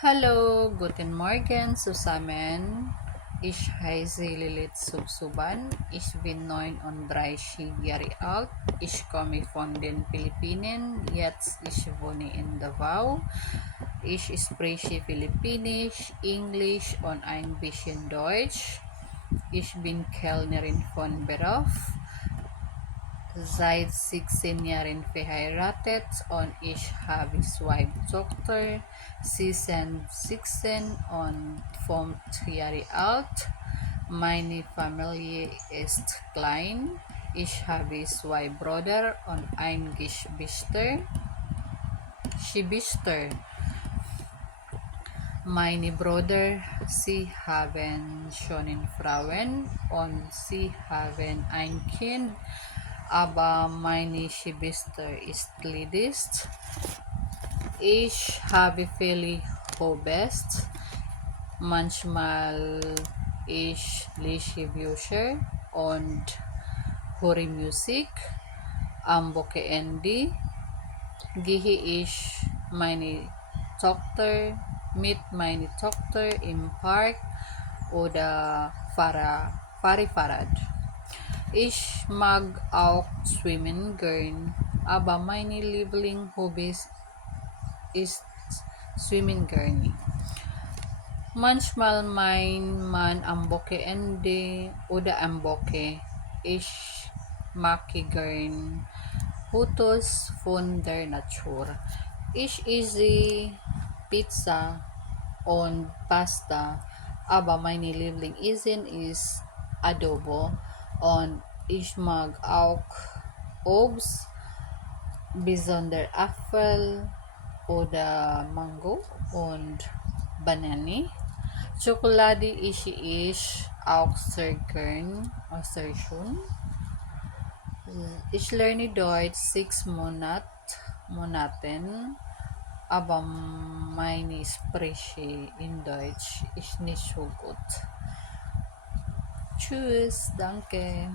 Hallo, guten Morgen zusammen. Ich heiße Lilith Subsuban. Ich bin 39 Jahre alt. Ich komme von den Philippinen. Jetzt ich wohne in Davao. Ich spreche Filipinisch, Englisch und ein bisschen Deutsch. Ich bin Kellnerin von Beruf. Seit 16 Jahren verheiratet und ich habe zwei Töchter. Sie sind 16 und 5 Jahre alt. Meine Familie ist klein. Ich habe zwei Brüder und ein Geschwister. Meine Brüder, sie haben schon Frauen und sie haben ein Kind, aber meine Schwester ist Ladies. Ich habe viele Hobbys. Manchmal ich lese Bücher und höre Musik. Am Wochenende gehe ich Tochter mit meiner Tochter im Park oder fahre Fahrrad. Ich mag auch Schwimmen gern, aber meine Lieblingshobbys ist Schwimmen gern. Manchmal mein Mann am Wochenende oder am Bocke. Ich mag gern Fotos von der Natur. Ich esse Pizza und Pasta, aber meine Lieblingsessen ist Adobo und ich mag auch Obst, besonders Apfel oder Mango und Banane. Schokolade esse ich auch sehr gern, sehr schön. Ich lerne Deutsch 6 Monaten, aber meine Sprache in Deutsch ist nicht so gut. Tschüss, danke.